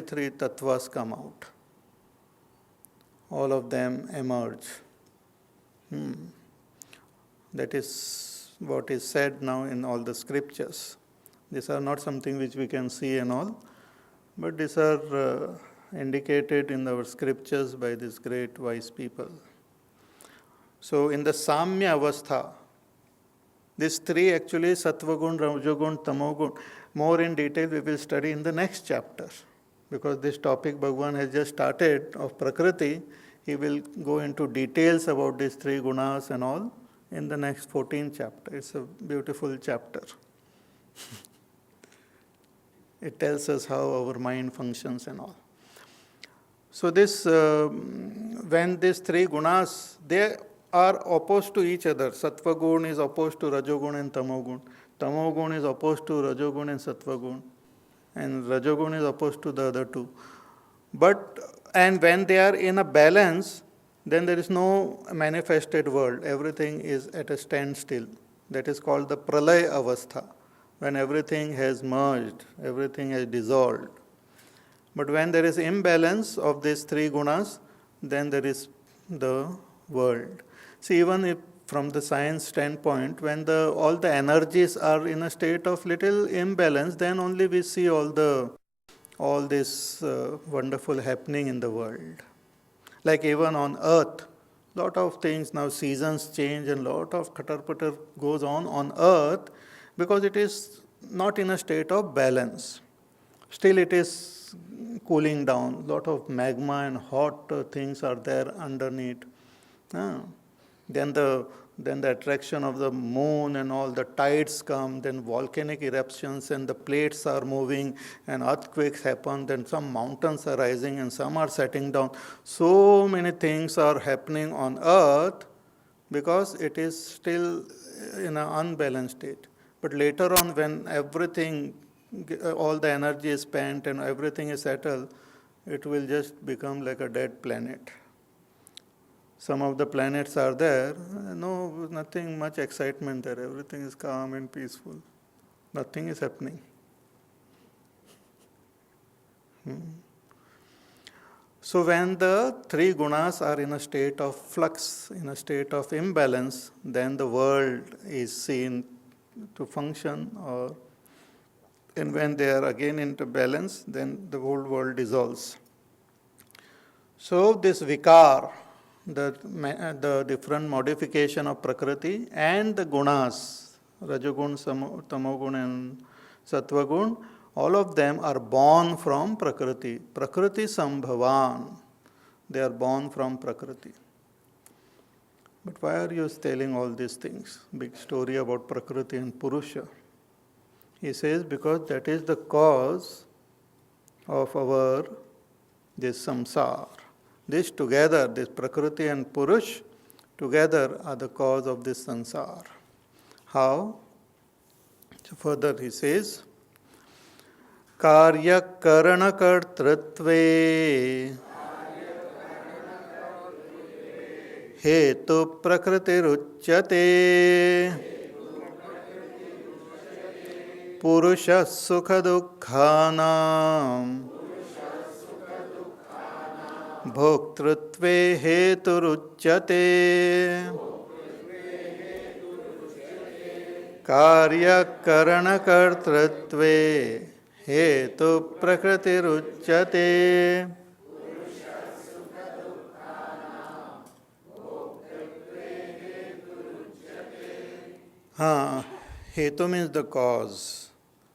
three tattvas come out. All of them emerge. That is what is said now in all the scriptures. These are not something which we can see and all, but these are indicated in our scriptures by these great wise people. So in the Samya Avastha, these three actually, Sattvagun, Rajagun, Tamogun, more in detail we will study in the next chapter. Because this topic Bhagavan has just started of Prakriti, he will go into details about these three gunas and all in the next 14th chapter. It's a beautiful chapter. It tells us how our mind functions and all. So this, when these three gunas, they are opposed to each other. Sattva gun is opposed to Rajogun and Tamogun. Tamogun is opposed to Rajogun and Sattva gun. And Rajogun is opposed to the other two. And when they are in a balance, then there is no manifested world. Everything is at a standstill. That is called the Pralaya Avastha. When everything has merged, everything has dissolved. But when there is imbalance of these three gunas, then there is the world. See, even if from the science standpoint, when all the energies are in a state of little imbalance, then only we see all this wonderful happening in the world. Like even on earth, lot of things now, seasons change and lot of khatar-patar goes on earth because it is not in a state of balance. Still it is cooling down. Lot of magma and hot things are there underneath. Then the attraction of the moon and all the tides come, then volcanic eruptions and the plates are moving and earthquakes happen, then some mountains are rising and some are setting down. So many things are happening on earth because it is still in an unbalanced state. But later on, when everything, all the energy is spent and everything is settled, it will just become like a dead planet. Some of the planets are there, nothing much excitement there. Everything is calm and peaceful. Nothing is happening. So when the three gunas are in a state of flux, in a state of imbalance, then the world is seen to function, and when they are again into balance, then the whole world dissolves. So this vikar, the different modification of Prakriti and the gunas, Rajogun, Tamogun and Sattvagun, all of them are born from Prakriti. Prakriti Sambhavan. They are born from Prakriti. But why are you telling all these things? Big story about Prakriti and Purusha. He says because that is the cause of this samsara. This together, this Prakriti and Purush, together are the cause of this sansar. How? So further he says, Karya Karana Kartritve Hetu Prakriti Ruchyate Purusha Sukha Dukkhanam Bhoktrutve heturuchyate Karya Karana Kartritve Hetu Prakritiruchyate. Hetu means the cause.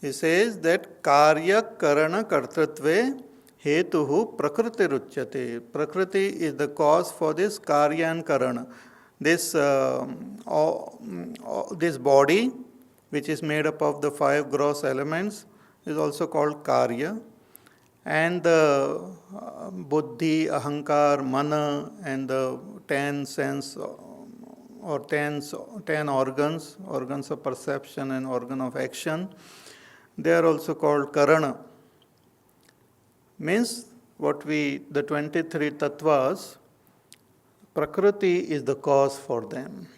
He says that Karya Karana Kartritve Hetuhu Prakriti Ruchyate. Prakriti is the cause for this Karya and Karana. This body, which is made up of the 5 gross elements, is also called Karya. And the Buddhi, Ahankar, Mana, and the 10 sense or 10 organs of perception and organ of action, they are also called Karana. Means the 23 tattvas, Prakriti is the cause for them.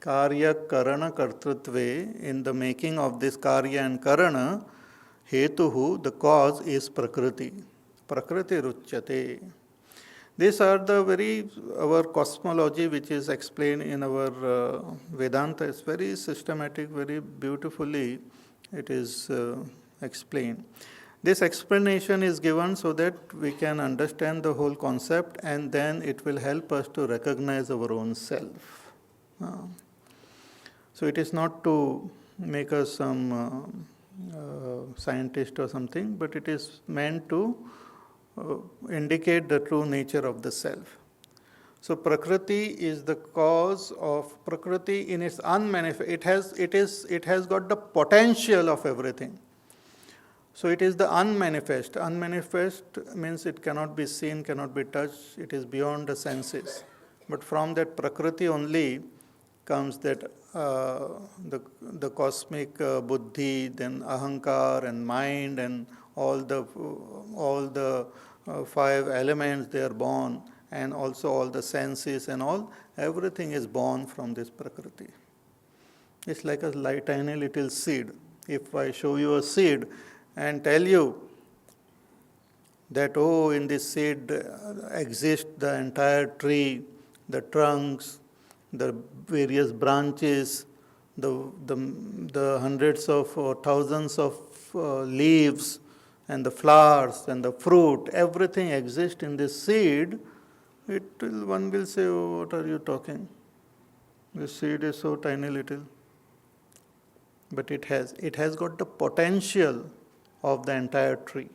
Karya Karana Kartrutve, in the making of this Karya and Karana, Hetuhu, the cause is Prakriti. Prakriti ruchyate. These are our cosmology which is explained in our Vedanta. It's very systematic, very beautifully it is explained. This explanation is given so that we can understand the whole concept, and then it will help us to recognize our own self. So it is not to make us some scientist or something, but it is meant to indicate the true nature of the self. So Prakriti is the cause of Prakriti in its unmanifest. It has got the potential of everything. So it is the unmanifest. Unmanifest means it cannot be seen, cannot be touched. It is beyond the senses. But from that Prakriti only comes that the cosmic buddhi, then ahankar and mind, and all the 5 elements, they are born, and also all the senses and all, everything is born from this Prakriti. It's like a tiny little seed. If I show you a seed and tell you that, in this seed exists the entire tree, the trunks, the various branches, the hundreds of or thousands of leaves, and the flowers and the fruit, everything exists in this seed, one will say, what are you talking? This seed is so tiny little. But it has got the potential of the entire tree.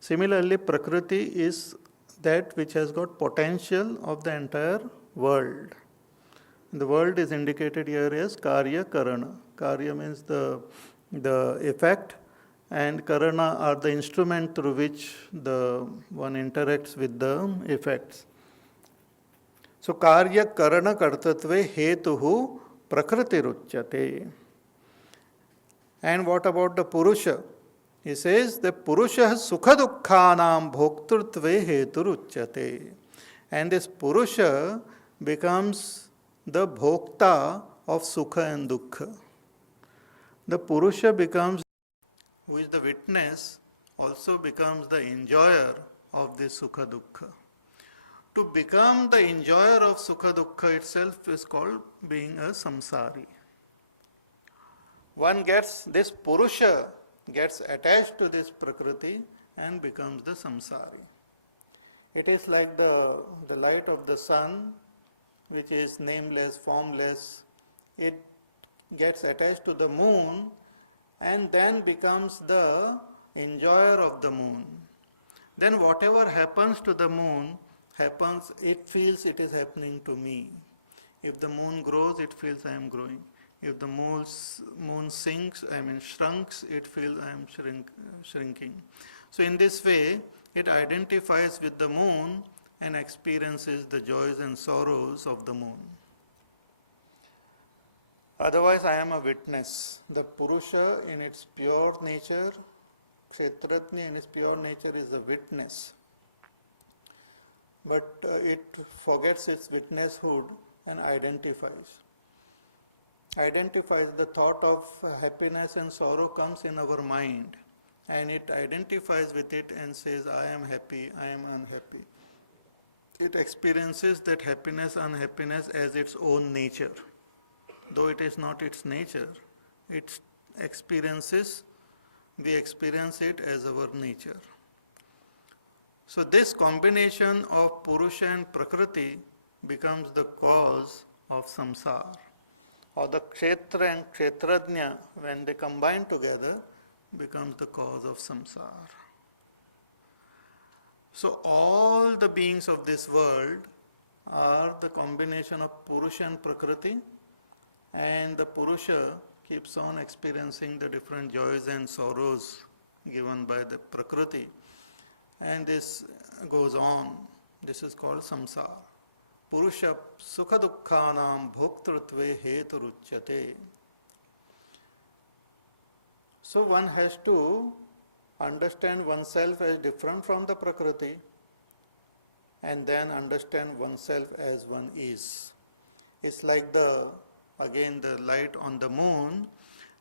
Similarly, Prakriti is that which has got potential of the entire world. The world is indicated here as Karya Karana. Karya means the effect, and Karana are the instrument through which one interacts with the effects. So Karya Karana Kartatve Hetuhu Prakriti Ruchyate. And what about the Purusha? He says the Purusha Sukha Dukkhanam Bhoktrutve Hetu Ruchyate. And this Purusha becomes the Bhokta of Sukha and Dukkha. The Purusha becomes, who is the witness, also becomes the enjoyer of this Sukha Dukkha. To become the enjoyer of Sukha Dukkha itself is called being a samsari. This Purusha gets attached to this Prakriti and becomes the samsari. It is like the light of the sun, which is nameless, formless. It gets attached to the moon and then becomes the enjoyer of the moon. Then whatever happens to the moon it feels it is happening to me. If the moon grows, it feels I am growing. If the moon shrinks, it feels I am shrinking. So in this way, it identifies with the moon and experiences the joys and sorrows of the moon. Otherwise, I am a witness. The Purusha in its pure nature, Kshetratnya in its pure nature is a witness. But it forgets its witnesshood and identifies. The thought of happiness and sorrow comes in our mind, and it identifies with it and says, I am happy, I am unhappy. It experiences that happiness, unhappiness as its own nature. Though it is not its nature, we experience it as our nature. So this combination of Purusha and Prakriti becomes the cause of samsara. Or the Kshetra and Kshetrajna, when they combine together, becomes the cause of samsara. So all the beings of this world are the combination of Purusha and Prakriti, and the Purusha keeps on experiencing the different joys and sorrows given by the Prakriti. And this goes on. This is called samsara. Purusha sukha dukkhanam bhoktrutve hetu ruchyate. So one has to understand oneself as different from the Prakriti and then understand oneself as one is. It's like the light on the moon.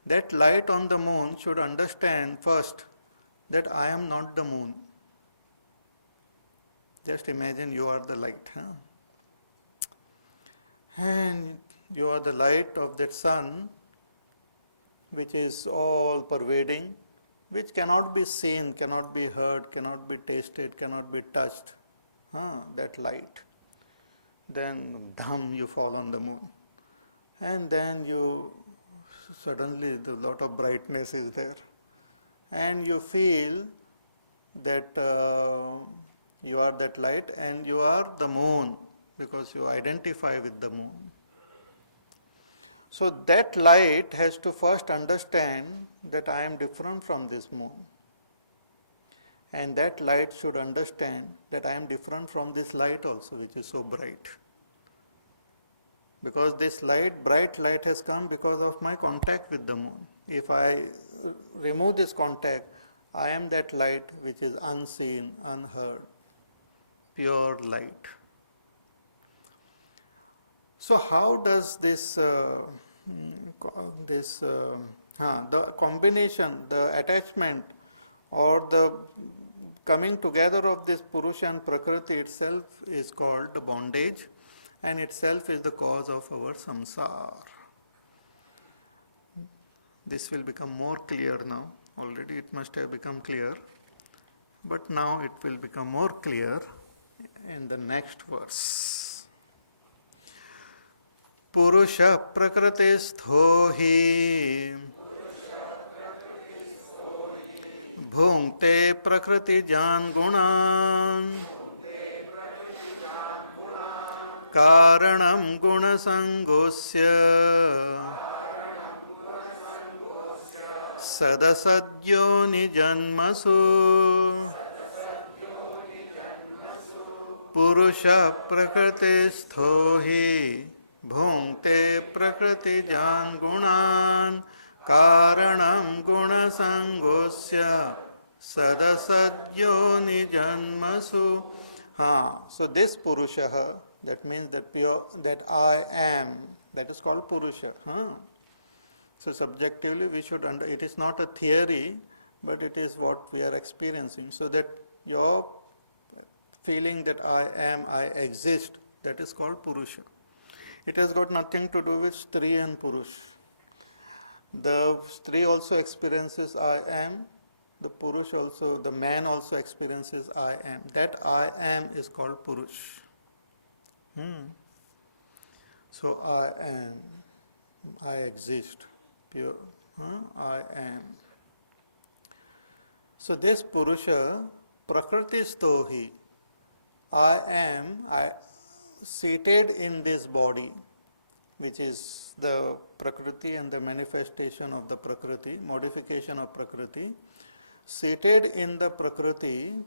That light on the moon should understand first that I am not the moon. Just imagine you are the light. Huh? And you are the light of that sun, which is all pervading, which cannot be seen, cannot be heard, cannot be tasted, cannot be touched. That light. Then, dham, you fall on the moon. And then you suddenly, the lot of brightness is there. And you feel that you are that light and you are the moon because you identify with the moon. So that light has to first understand that I am different from this moon. And that light should understand that I am different from this light also, which is so bright. Because this light, bright light has come because of my contact with the moon. If I remove this contact, I am that light which is unseen, unheard, pure light. So how does the combination, the attachment or the coming together of this Purusha and Prakriti itself is called bondage, and itself is the cause of our samsara. This will become more clear now. Already it must have become clear, but now it will become more clear in the next verse. Purusha prakristho hi bhungte prakriti jan gunan karanam gunasangosya sadasadyo nijanmasu purusha prakristho hi bhungte prakriti jan gunan karanam gunasangosya sadasadyo nijanmasu. So this Purusha, that means that pure, that I am, that is called Purusha. So subjectively we should it is not a theory, but it is what we are experiencing. So that your feeling that I am, I exist, that is called Purusha. It has got nothing to do with Stri and Purush. The Stri also experiences I am, the Purush also, the man also experiences I am. That I am is called Purush. So I am, I exist, pure, I am. So this Purusha, Prakritistohi, I am seated in this body, which is the Prakriti and the manifestation of the Prakriti, modification of Prakriti. Seated in the Prakriti,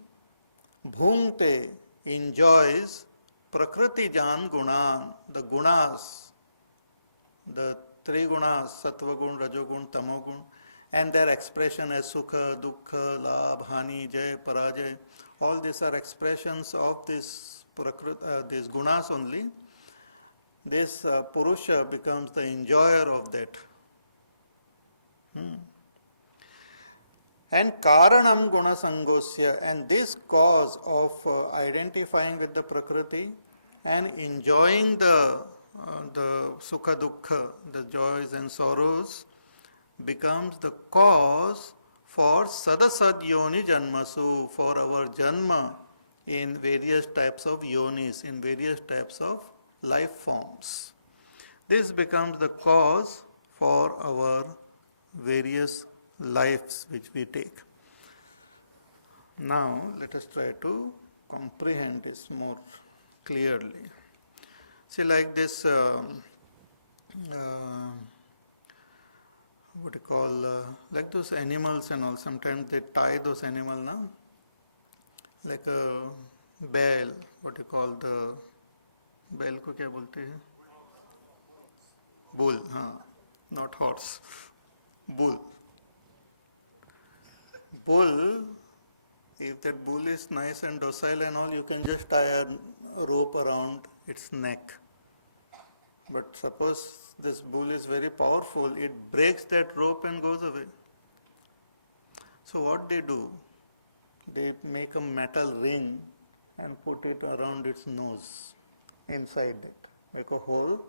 bhungte, enjoys Prakriti jan gunan, the gunas, the three gunas, sattva gun, rajogun, tamogun, and their expression as sukha, dukkha, labh, hani, jay, parajay. All these are expressions of this these gunas only. This Purusha becomes the enjoyer of that. And karanam guna sangosya, and this cause of identifying with the Prakriti and enjoying the sukha dukkha, the joys and sorrows, becomes the cause for sadasad yoni janmasu, for our janma in various types of yonis, in various types of life forms. This becomes the cause for our various lives which we take. Now let us try to comprehend this more clearly. See, like this what you call like those animals and all, sometimes they tie those animals now, like a बैल, what you call the बैल को क्या बोलते हैं, bull, not horse, bull. Bull, if that bull is nice and docile and all, you can just tie a rope around its neck. But suppose this bull is very powerful, it breaks that rope and goes away. So what they do? They make a metal ring and put it around its nose, inside it. Make a hole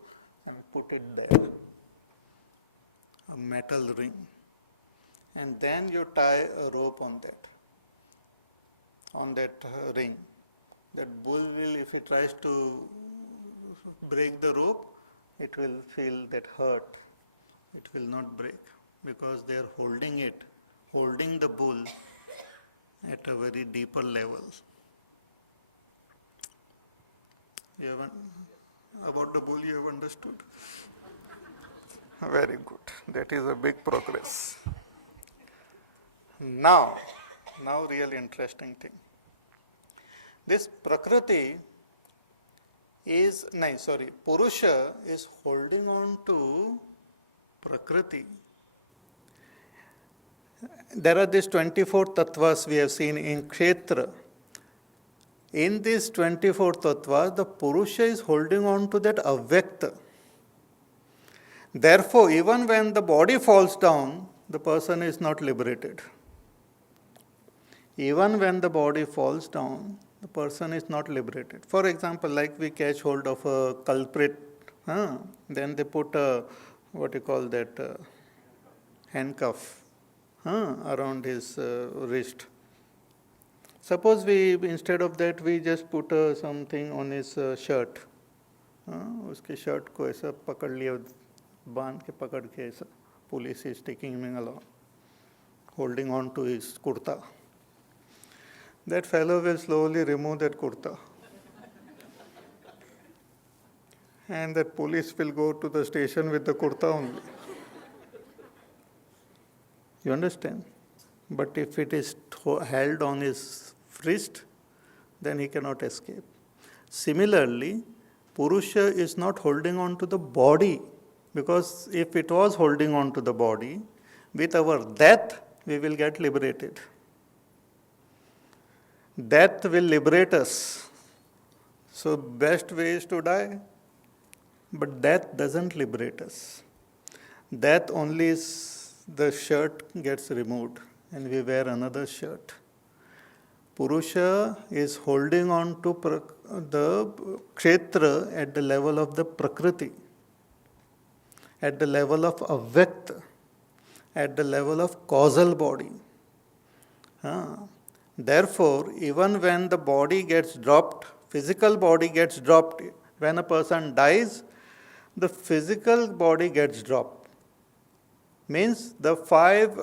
and put it there, a metal ring. And then you tie a rope on that ring. That bull will, if it tries to break the rope, it will feel that hurt. It will not break because they are holding the bull at a very deeper level. About the bull you have understood? Very good. That is a big progress. Now really interesting thing. This Prakriti Purusha is holding on to Prakriti. There are these 24 tattvas we have seen in Kshetra. In these 24 tattvas, the Purusha is holding on to that avyakta. Therefore, even when the body falls down, the person is not liberated. Even when the body falls down, the person is not liberated. For example, like we catch hold of a culprit, then they put a, handcuff around his wrist. Suppose instead of that, we just put something on his shirt. उसके shirt को ऐसा पकड़ लिया, बांध के पकड़ के ऐसा, police is taking him along, holding on to his kurta. That fellow will slowly remove that kurta. And that police will go to the station with the kurta only. You understand? But if it is held on his wrist, then he cannot escape. Similarly, Purusha is not holding on to the body, because if it was holding on to the body, with our death, we will get liberated. Death will liberate us. So best way is to die. But death doesn't liberate us. Death only is the shirt gets removed and we wear another shirt. Purusha is holding on to the kshetra at the level of the prakriti, at the level of avyakta, at the level of causal body. Therefore, even when the body gets dropped, physical body gets dropped, when a person dies, the physical body gets dropped. Means the 5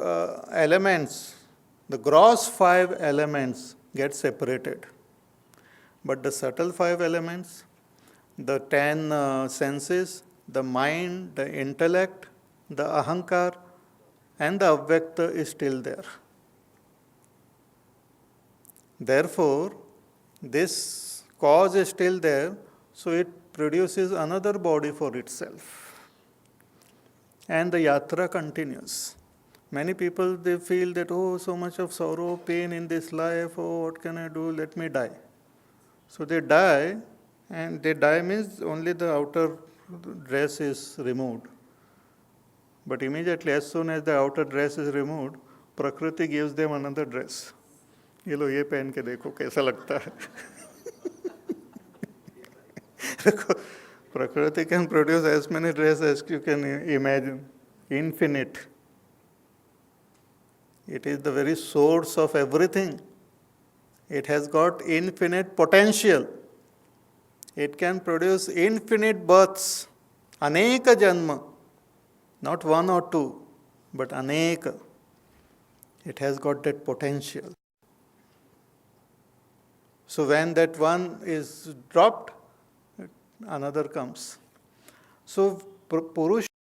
elements, the gross 5 elements get separated. But the subtle 5 elements, the 10 senses, the mind, the intellect, the ahankar, and the avyakta is still there. Therefore, this cause is still there, so it produces another body for itself. And the yatra continues. Many people, they feel that, so much of sorrow, pain in this life, what can I do, let me die. So they die, and they die means only the outer dress is removed. But immediately, as soon as the outer dress is removed, Prakriti gives them another dress. ये लो ये पहन के देखो कैसा लगता है. Prakriti can produce as many dresses as you can imagine. Infinite. It is the very source of everything. It has got infinite potential. It can produce infinite births. Aneka janma. Not 1 or 2, but aneka. It has got that potential. So when that one is dropped, another comes. So Purusha